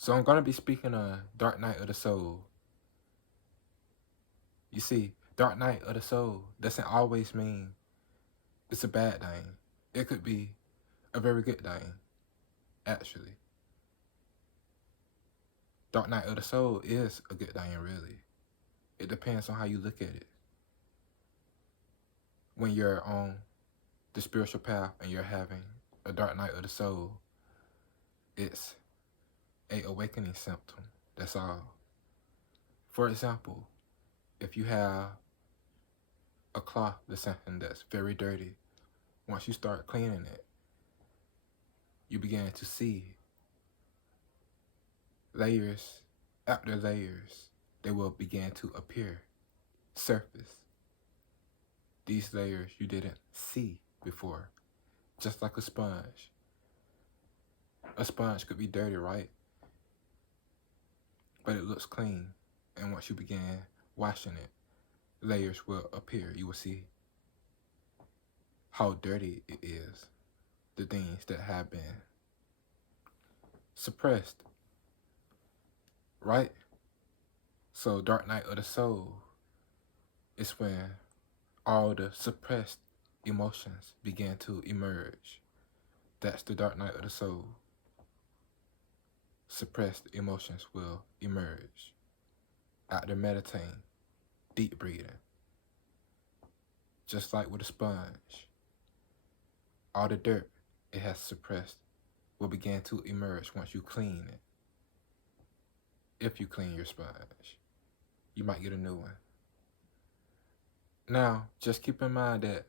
So I'm gonna be speaking on Dark Night of the Soul. You see, Dark Night of the Soul doesn't always mean it's a bad thing. It could be a very good thing, actually. Dark Night of the Soul is a good thing, really. It depends on how you look at it. When you're on the spiritual path and you're having a Dark Night of the Soul, it's a awakening symptom. That's all. For example, if you have a cloth that's something that's very dirty, once you start cleaning it, you begin to see layers after layers. They will begin to appear, surface. These layers you didn't see before, just like a sponge. A sponge could be dirty, right? But it looks clean. And once you begin washing it, layers will appear. You will see how dirty it is. The things that have been suppressed, right? So Dark Night of the Soul is when all the suppressed emotions begin to emerge. That's the Dark Night of the Soul. Suppressed emotions will emerge. After meditating, deep breathing, just like with a sponge, all the dirt it has suppressed will begin to emerge once you clean it. If you clean your sponge, you might get a new one. Now, just keep in mind that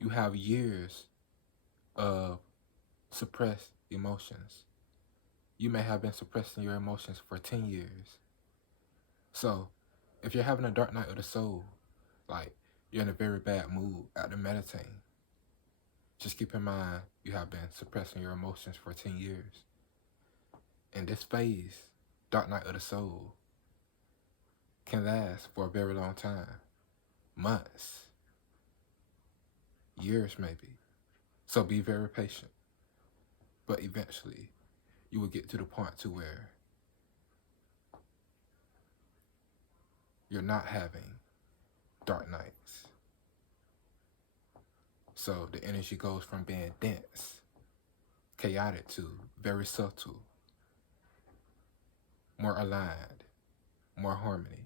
you have years of suppressed emotions. You may have been suppressing your emotions for 10 years. So, if you're having a Dark Night of the Soul, like you're in a very bad mood after meditating, just keep in mind you have been suppressing your emotions for 10 years. And this phase, Dark Night of the Soul, can last for a very long time. Months. Years maybe. So be very patient. But eventually, you will get to the point to where you're not having dark nights. So the energy goes from being dense, chaotic to very subtle, more aligned, more harmony.